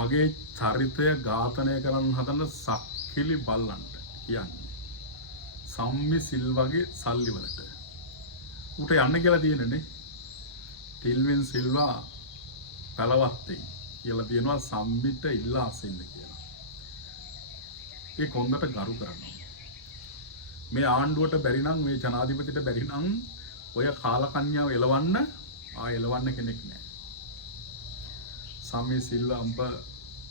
මගේ චරිතය ඝාතනය කරන්න හදන සක්කිලි බල්ලන්ට කියන්නේ සම්මි සිල්වාගේ සල්ලි වලට ඌට යන්න කියලා තියෙනනේ. ටිල්වින් සිල්වා පළවත්තේ කියලා තියෙනවා සම්මිට ඉල්ලා අසින්න කියලා. ඒ කොන්දට ගරු කරනවා. මේ ආණ්ඩුවට බැරි නම් මේ ජනාධිපතිට බැරි නම් ඔය කාලකන්‍යාව එලවන්න එලවන්න කෙනෙක් නැහැ. සම්මි සිල්වා අම්බ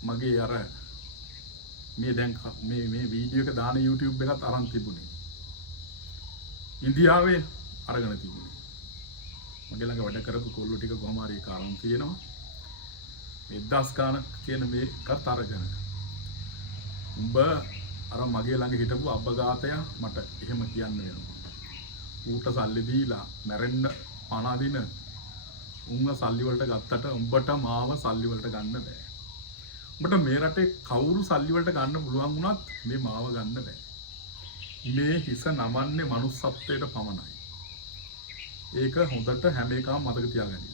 මගේ අර මේ දැන් මේ වීඩියෝ එක දාන YouTube එකත් අරන් තිබුණේ. ඉන්දියාවේ අරගෙන තිබුණේ. මගේ ළඟ වැඩ කරපු කොල්ලෝ ටික කොහොම හරි ඒක අරන් තියෙනවා. 1000 ගානක් කියන මේ කත් අරගෙන. උඹ අර මගේ ළඟ හිටපු අබ්බගාතය මට එහෙම කියන්න වෙනවා. ඌට සල්ලි දීලා මැරෙන්න පණ අදින උන්ව සල්ලි වලට ගත්තට උඹට මාව සල්ලි වලට ගන්න බෑ. උඹට මේ රටේ කවුරු සල්ලි වලට ගන්න පුළුවන් වුණත් මේ මාව ගන්න බෑ. මේ හිස නමන්නේ manussත්වයට පමණයි. ඒක හොඳට හැම එකම මතක තියාගන්න.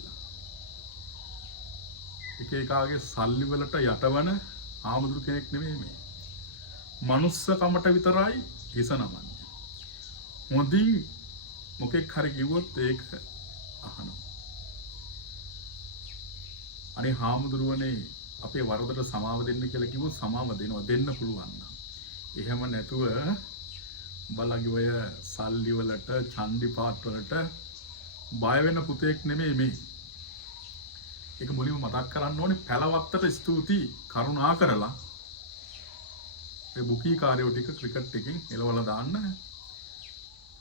එක එකාගේ සල්ලි වලට යටවන ආමුදුරු කෙනෙක් නෙමෙයි මේ. manussකමට විතරයි හිස නමන්නේ. මොදින් මොකෙක් හරි කිව්වොත් ඒක අහනවා. අනේ හාමුදුරුවනේ අපේ වරදට සමාව දෙන්න කියලා කිව්වොත් සමාව දෙන්න පුළුවන් නම්. එහෙම නැතුව බලගි ඔය සල්ලි වලට චන්දි පාට් වලට බය වෙන පුතෙක් නෙමෙයි මේ. ඒක මුලින්ම මතක් කරන්න ඕනේ. පැලවත්තට ස්තුතියි කරුණා කරලා ඒ බුකී කාර්යෝ ටික ක්‍රිකට් එකකින් එලවලා දාන්න.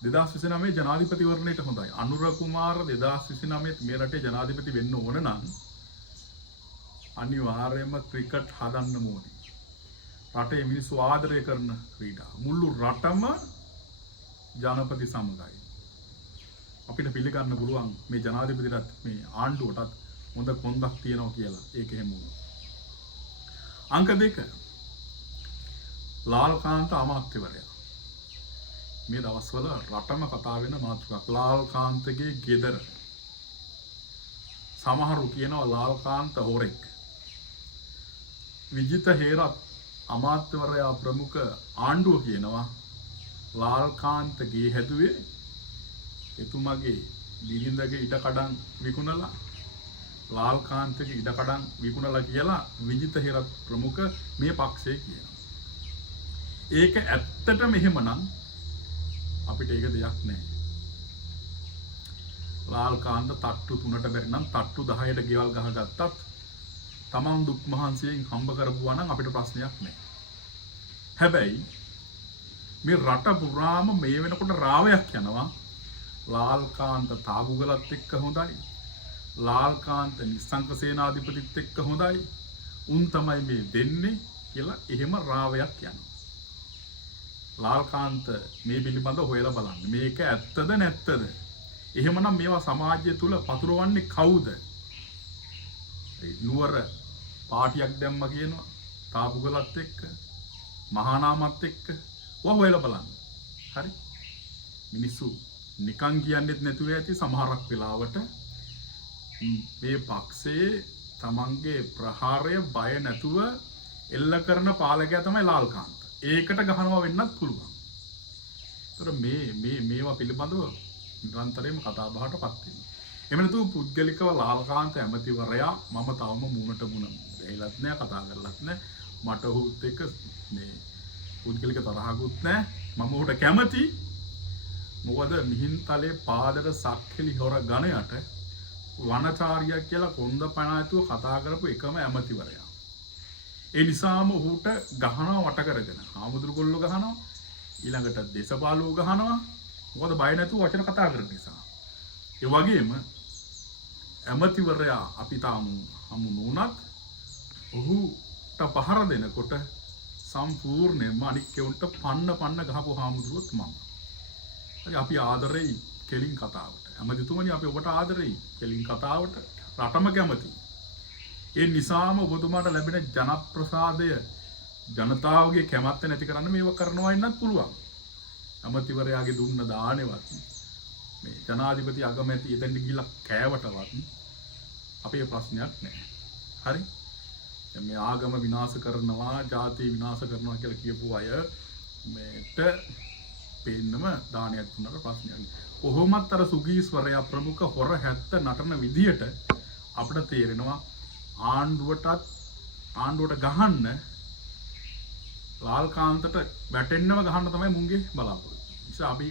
2029 ජනාධිපතිවරණයට හොඳයි. අනුර කුමාර 2029 මේ රටේ ජනාධිපති වෙන්න ඕන නම් අනිවාර්යයෙන්ම ක්‍රිකට් හදන්න ඕනේ. රටේ මිනිස්සු ආදරය කරන ක්‍රීඩා. මුළු රටම ජනපති සමගයි. අපිට පිළිගන්න පුළුවන් මේ ජනාධිපතිට මේ ආණ්ඩුවටත් හොඳ කොන්දක් තියෙනවා කියලා. ඒක එහෙම වුණා. අංක 2 ලාල්කාන්ත අමාත්‍යවරයා. මේ දවස්වල රටම කතා වෙන මාතෘකාවක්. ලාල්කාන්තගේ ගෙදර. සමහරු කියනවා ලාල්කාන්ත හොරෙක්. විජිත හේරත් අමාත්‍යවරයා ප්‍රමුඛ ආණ්ඩුව කියනවා ලාල්කාන්ත ගේ හැදුවේ එතුමගේ දිරිඳගේ ඉඩකඩම් විකුණලා ලාල්කාන්තගේ ඉඩකඩම් විකුණලා කියලා විජිත හේරත් ප්‍රමුඛ මේ පක්ෂයේ කියනවා. ඒක ඇත්තටම එහෙමනම් අපිට ඒක දෙයක් නැහැ. ලාල්කාන්ත තට්ටු 3ට බැරි නම් තට්ටු 10ට ගෙවල් ගහගත්තත් තමන් දුක් මහන්සියෙන් හම්බ කරපුවා නම් අපිට ප්‍රශ්නයක් නැහැ. හැබැයි මේ රට පුරාම මේ වෙනකොට රාවයක් යනවා. ලාල්කාන්ත තාබුගලත් එක්ක හොඳයි. ලාල්කාන්ත නිස්සංක සේනාධිපතිත් එක්ක හොඳයි. උන් තමයි මේ දෙන්නේ කියලා එහෙම රාවයක් යනවා. ලාල්කාන්ත මේ පිළිබඳව හොයලා බලන්න. මේක ඇත්තද නැත්තද? එහෙමනම් මේවා සමාජය තුල පතුරවන්නේ කවුද? නුවර පාටියක් දැම්ම කියනවා. තාපුගලත් එක්ක මහානාමත් එක්ක හොයලා බලන්න. හරි? මිනිස්සු නිකන් කියන්නේත් නැතුව ඇති සමහරක් වෙලාවට මේ පක්ෂයේ තමන්ගේ ප්‍රහාරය බය නැතුව එල්ල කරන පාලකයා තමයි ලාල්කාන්ත. ඒකට ගහනවා වෙන්නත් පුළුවන්. ඒතර මේවා පිළිබඳව නිරන්තරයෙන්ම කතා බහටපත් වෙනවා. එහෙම නැතුව පුද්ගලිකව ලාල්කාන්ත ඇමතිවරයා මම තවම මූණට මූණ දෙයිලත් නැහැ, කතා කරලත් නැහැ. මට ඔහුත් එක්ක මේ පුද්ගලික තරහකුත් නැහැ. මම ඔහුට කැමති. මොකද මිහින්තලේ පාදර සක්හෙලි හොර ගණයට වනචාරියා කියලා කොන්ද පණ කතා කරපු එකම ඇමතිවරයා. ඒ නිසාම ඔහුට ගහනවා වට කරගෙන. ආමුදුරු ගොල්ලෝ ගහනවා. ඊළඟට දේශපාලුව ගහනවා. මොකද බය නැතුව වචන කතා කරන නිසා. ඒ වගේම ඇමතිවරයා අපි තාම හමු නොවුනත් ඔහුට පහර දෙනකොට සම්පූර්ණයෙන්ම අනික් කෙවුන්ට පන්න ගහපු හාමුදුරුවොත් මම. හරි අපි ආදරෙයි කෙලින් කතාවට. ඇමතිතුමනි අපි ඔබට ආදරෙයි කෙලින් කතාවට. රටම කැමති. ඒ නිසාම ඔබතුමාට ලැබෙන ජනප්‍රසාදය ජනතාවගේ කැමැත්ත නැති කරන්න මේව කරනවා ඉන්නත් පුළුවන්. ඇමතිවරයාගේ දුන්න දානෙවත් මේ ජනාධිපති අගමැති එතෙන්ට ගිහිල්ලා කෑවටවත් අපේ ප්‍රශ්නයක් නැහැ. හරි? මේ ආගම විනාශ කරනවා, ජාතිය විනාශ කරනවා කියලා කියපු අය මේට පේන්නම දානයක් දුන්නාට ප්‍රශ්නයක් නෑ. කොහොමත් අර සුගීස්වරයා ප්‍රමුඛ හොර 70 නටන විදියට අපිට තේරෙනවා ආණ්ඩුවට ගහන්න ලාල්කාන්තට වැටෙන්නම ගහන්න තමයි මුන්ගේ බලාපොරොත්තු. නිසා අපි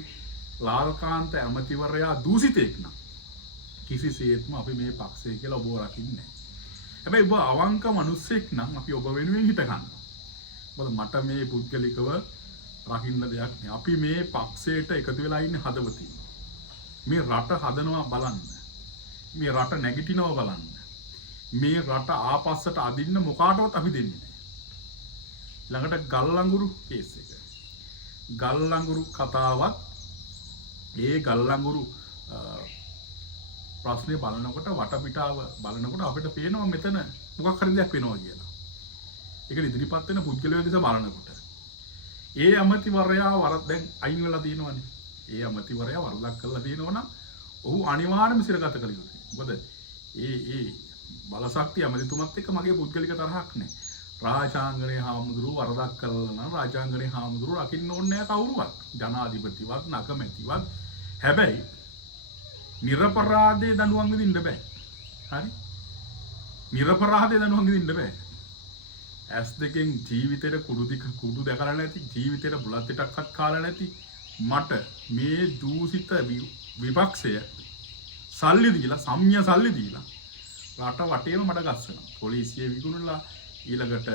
ලාල්කාන්ත ඇමතිවරයා දූෂිතෙක් නම් කිසිසේත්ම අපි මේ පක්ෂය කියලා ඔබව රකින්නේ නැහැ. හැබැයි ඔබ අවංක මිනිස්සෙක් නම් අපි ඔබ වෙනුවෙන් හිට ගන්නවා. මොකද මට මේ පුද්ගලිකව රකින්න දෙයක් නෑ. අපි මේ පක්ෂයට එකතු වෙලා ඉන්නේ හදවතින්. මේ රට හදනවා බලන්න. මේ රට නැගිටිනවා බලන්න. මේ රට ආපස්සට අදින්න මොකාටවත් අපි දෙන්නේ නෑ. ළඟට ගල්ලංගුරු කේස් එක. ගල්ලංගුරු කතාවත් ඒ ගල්ලංගුරු ප්‍රශ්නේ බලනකොට වටපිටාව බලනකොට අපිට පේනවා මෙතන මොකක් හරි දෙයක් වෙනවා කියලා. ඒක ඉදිරිපත් වෙන පුද්ගලයෝ දිහා බලනකොට ඒ අමතිවරයා වරද දැන් අයින් වෙලා තියෙනවනේ. ඒ අමතිවරයා වරදක් කරලා තියෙනවනම් ඔහු අනිවාර්යයෙන්ම සිරගත කළ යුතුයි. මොකද ඒ බලශක්තිය අමතිතුමත් එක්ක මගේ පුද්ගලික තරහක් නැහැ. රාජාංගනේ හාමුදුරුවෝ වරදක් කළා නම් රාජාංගනේ හාමුදුරුවෝ රකින්න ඕනේ නැහැ කවුරුවත්. ජනාධිපතිවත් නකමැතිවත්. හැබැයි නිරපරාධේ දඬුවම් විඳින්න බෑ. හරි? නිරපරාධේ දඬුවම් විඳින්න බෑ. ඇස් දෙකෙන් ජීවිතේට කුඩු දැකලා නැති, ජීවිතේට බුලත් පිටක්වත් කාලා නැති මට මේ දූෂිත විපක්ෂය සල්ලි දීලා, සම්මිය සල්ලි දීලා රට වටේම මඩ ගස්සනවා. පොලිසිය විකුණලා ඊළඟට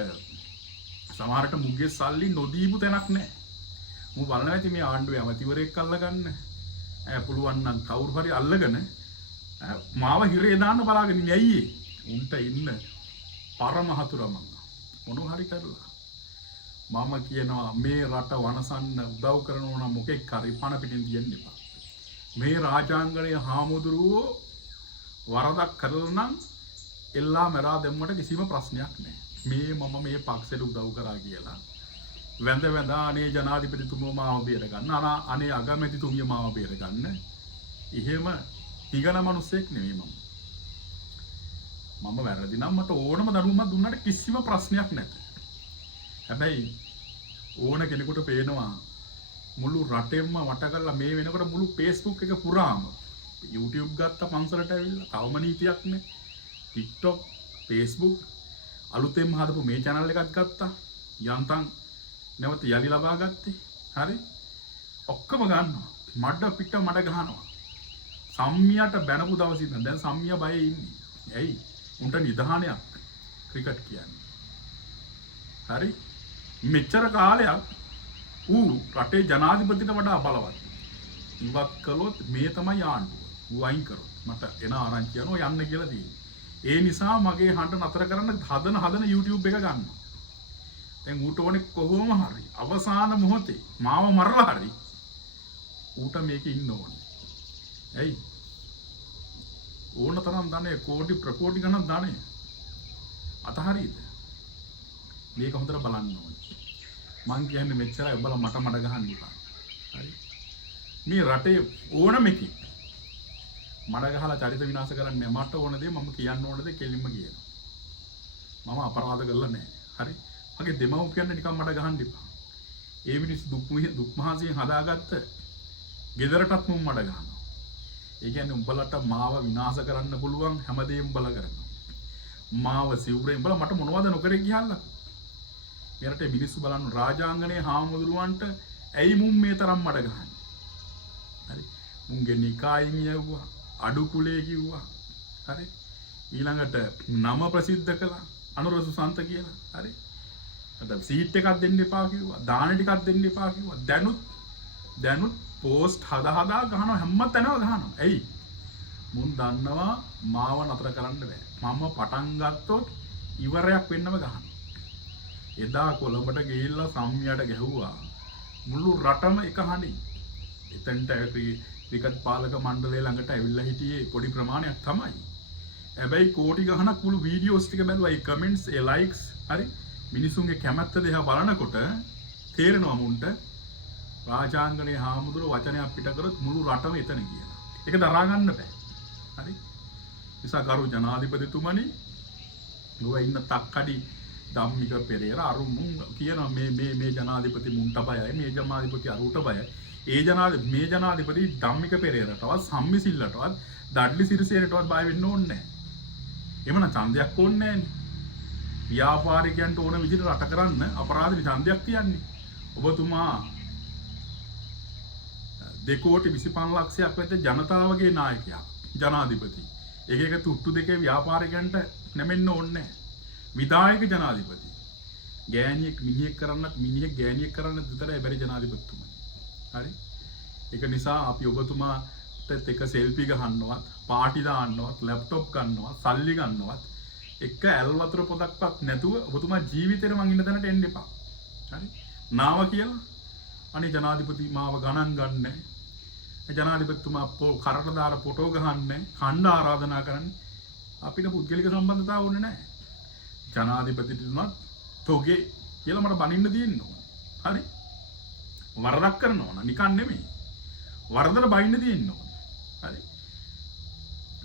සමහරට මුගේ සල්ලි නොදීපු තැනක් නැහැ. මම බලනවා ඇති මේ ආණ්ඩුවේ අමතිවරයෙක් අල්ලගන්න. පුළුවන් නම් කවුරු හරි අල්ලගෙන මාව හිරේ දාන්න බලාගෙන ඉන්නේ ඇයි උන්ට ඉන්න පරම හතුරා මොනවා හරි කරලා මම කියනවා මේ රට වනසන්න උදව් කරනවා නම් මොකෙක් හරි පණ පිටින් තියන්න එපා. මේ රාජාංගනයේ හාමුදුරුවෝ වරදක් කරලා නම් එල්ලා මරා දෙන්නට කිසිම ප්‍රශ්නයක් නැහැ. මම මේ පක්ෂයට උදව් කරා කියලා වැඳ අනේ ජනාධිපතිතුමෝ මාව බේර ගන්න, අනේ අගමැතිතුමිය මාව බේර ගන්න. එහෙම හිගන මිනිස්සෙක් නෙමෙයි මම. වැරදි නම් මට ඕනම දඬුවමක් දුන්නාට කිසිම ප්‍රශ්නයක් නැත. හැබැයි ඕන කෙනෙකුට පේනවා මුළු රටෙම වට කරලා මේ වෙනකොට මුළු Facebook එක පුරාම YouTube ගත්ත පන්සලට ඇවිල්ලා තවම නීතියක් නේ. TikTok, Facebook අලුතෙන් හදපු මේ channel එකක් ගත්තා. යන්තම් නැවත යලි ලබා ගත්තේ. හරි? ඔක්කොම ගන්නවා. මඩ පිට මඩ ගහනවා. සම්මියට බැනපු දවස් ඉඳන් දැන් සම්මිය බයේ ඉන්නේ. ඇයි? උන්ට නිධානයක් ක්‍රිකට් කියන්නේ. හරි? මෙච්චර කාලයක් ඌ රටේ ජනාධිපතිට වඩා බලවත්. ඉවත් කළොත් මේ තමයි ආණ්ඩුව. ඌ අයින් කරොත් මට එන ආරංචිය යනවා යන්න කියලා තියෙනවා. ඒ නිසා මගේ හඬ නතර කරන්න හදන YouTube එක ගන්නවා. දැන් ඌට ඕනේ කොහොම හරි අවසාන මොහොතේ මාව මරලා හරි ඌට මේකේ ඉන්න ඕනේ. ඇයි? ඕන තරම් ධනෙ ප්‍රකෝටි ගණන් ධනෙ අතහරියද? මේක හොඳට බලන්න ඕනේ. මං කියන්නේ මෙච්චරයි ඔබලා මට මඩ ගහන්න ඉපා. හරි? මේ රටේ ඕනම එකෙක් මඩ ගහලා චරිත විනාශ කරන්නේ මට ඕන දේ මම කියන්න ඕන දේ කෙලින්ම කියනවා. මම අපරාධ කරලා නැහැ. හරි? මගේ දෙමව්පියන් නිකන් මඩ ගහන්න ඉපා. ඒ මිනිස් දුක් මහන්සියෙන් හදාගත්ත ගෙදරටත් මම මඩ ගහනවා. ඒ කියන්නේ උඹලට මාව විනාශ කරන්න පුළුවන් හැමදේම උඹලා කරනවා. මාව සිවුරෙන් උඹලා මට මොනවද නොකරේ කියලා. මේ රටේ මිනිස්සු බලන්න රාජාංගනයේ හාමුදුරුවන්ට ඇයි මුන් මේ තරම් මඩ ගහන්නේ? හරි. මුන්ගේ නිකායින් යවුවා, අඩු කුලේ කිව්වා. හරි. ඊළඟට නම ප්‍රසිද්ධ කළා අනුර සුසන්ත කියලා. හරි. අද සීට් එකක් දෙන්න එපා කිව්වා, දාන ටිකක් දෙන්න එපා කිව්වා. දැනුත් පෝස්ට් හදා ගහනවා හැම තැනම ගහනවා. ඇයි? මුන් දන්නවා මාව නතර කරන්න බෑ. මම පටන් ගත්තොත් ඉවරයක් වෙන්නම ගහනවා. එදා කොළඹට ගිහිල්ලා සම්මියට ගැහුවා. මුළු රටම එක හඬින්. එතනට ක්‍රිකට් පාලක මණ්ඩලය ළඟට ඇවිල්ලා හිටියේ පොඩි ප්‍රමාණයක් තමයි. හැබැයි කෝටි ගණනක් මුළු වීඩියෝස් ටික බැලුවා. ඒ කමෙන්ට්ස්, ඒ ලයික්ස්, හරි? මිනිසුන්ගේ කැමැත්ත දිහා බලනකොට තේරෙනවා මුන්ට රාජාංගනයේ හාමුදුරුවෝ වචනයක් පිට කරොත් මුළු රටම එතන කියලා. ඒක දරා ගන්න බෑ. හරි? නිසා ගරු ජනාධිපතිතුමනි, ඔබ ඉන්න තක්කඩි ධම්මික පෙරේරා අරු මුන් කියන මේ ජනාධිපති මුන්ට බයයි මේ ජනාධිපති අරුට බයයි මේ ජනාධිපති ධම්මික පෙරේරාටවත් සම්මිසිල්ලටවත් දඩ්ලි සිරිසේනටවත් බය වෙන්න ඕනේ නැහැ. එමන ඡන්දයක් ඕනේ නැහැ. ව්‍යාපාරිකයන්ට ඕන විදිහට රට කරන්න අපරාධ ඡන්දයක් තියන්නේ. ඔබතුමා 2,25,00,000ක් වෙත ජනතාවගේ නායකයා ජනාධිපති. එක තුට්ටු දෙකේ ව්‍යාපාරිකයන්ට නැමෙන්න ඕනේ නැහැ. විධායක ජනාධිපති. ගෑණියෙක් මිනිහෙක් කරන්නත් මිනිහෙක් ගෑණියෙක් කරන්නත් විතරයි බැරි ජනාධිපතිතුමනි. හරි? ඒක නිසා අපි ඔබතුමාට එක සෙල්ෆි ගහන්නවත්, පාටි දාන්නවත්, ලැප්ටොප් ගන්නවත්, සල්ලි ගන්නවත් එක ඇල් වතුර පොදක්වත් නැතුව ඔබතුමා ජීවිතේට මං ඉන්න තැනට එන්න එපා. හරි? නාව කියලා අනේ ජනාධිපති මාව ගණන් ගන්නෑ. ජනාධිපතිතුමා කරට දාලා ෆොටෝ ගහන්නේ, ඛණ්ඩ ආරාධනා කරන්නේ. අපිට පුද්ගලික සම්බන්ධතාව ඕනේ නැහැ. ජනාධිපතිතුමත් තෝගේ කියලා මට බනින්න තියෙන්න ඕන. හරි? වරදක් කරනවා නම් නිකන් නෙමෙයි. වරදට බයින්න තියෙන්න ඕන. හරි?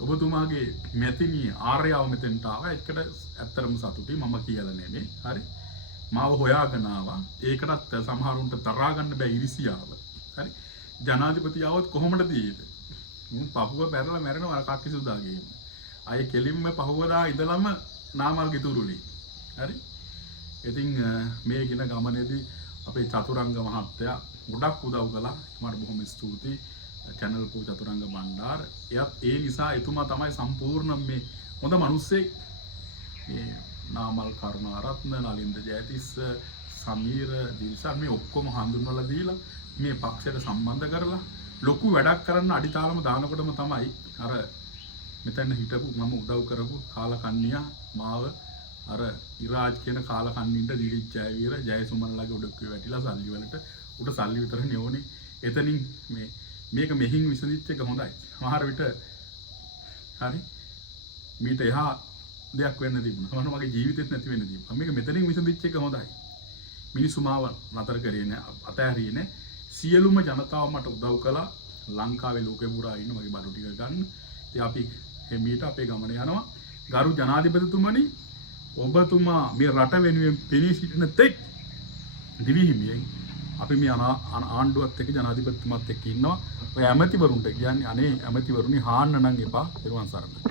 ඔබතුමාගේ මෙතිණිය ආර්යාව මෙතෙන්ට ආවා. ඒකට ඇත්තටම සතුටුයි මම කියලා නෙමෙයි. හරි? මාව හොයාගෙන ආවා. ඒකටත් සමහරුන්ට තරහා ගන්න බෑ ඉරිසියාව. හරි? ජනාධිපති ආවොත් කොහොමද තියෙද? මුන් පපුව පැරලා මැරෙනවා අර කක්කිසුදාගේ. අය කෙලින්ම පහවදා ඉඳලම නාමල් ගිතුරුලි. හරි? ඉතින් මේ කින ගමනේදී අපේ චතුරංග මහත්තයා ගොඩක් උදව් කළා. මට බොහොම ස්තුතියි. channel කෝ චතුරංග බණ්ඩාර. එයත් ඒ නිසා එතුමා තමයි සම්පූර්ණ මේ හොඳ මිනිස්සෙක්. මේ නාමල් කරුණාරත්න, නලින්ද ජයතිස්ස, සමීර දිල්ෂාන් මේ ඔක්කොම හඳුන්වලා දීලා මේ පක්ෂයට සම්බන්ධ කරලා ලොකු වැඩක් කරන්න අඩිතාලම දානකොටම තමයි අර මෙතන හිටපු මම උදව් කරපු කාලකන්ණියා මාව අර ඉරාජ් කියන කාලකන්ණින්ට දිලිච්ච ජයවීර ජයසුමන්ලාගේ උඩක්කුවේ වැටිලා සල්ලි වලට උඩ සල්ලි විතරනේ ඕනේ. එතනින් මේක මෙහින් විසඳිච්ච එක හොඳයි. සමහර විට හරි මීට එහා දෙයක් වෙන්න තිබුණා. මම මගේ ජීවිතෙත් නැති වෙන්න තිබුණා. මේක මෙතනින් විසඳිච්ච එක හොඳයි. මිනිස්සු මාව නතර කරේ නැහැ, අතහැරියේ නැහැ. සියලුම ජනතාව මට උදව් කළා. ලංකාවේ ලෝකේ පුරා ඉන්න මගේ බඩු ටික ගන්න. ඉතින් අපි හිමීට අපේ ගමන යනවා. ගරු ජනාධිපතිතුමනි, ඔබතුමා මේ රට වෙනුවෙන් පෙනී සිටින තෙක් දිවිහිමියෙන් අපි මේ ආණ්ඩුවත් එක්ක ජනාධිපතිතුමත් එක්ක ඉන්නවා. ඔය ඇමතිවරුන්ට කියන්නේ අනේ ඇමතිවරුනි හාන්න නම් එපා. ඊළඟ සරණයි.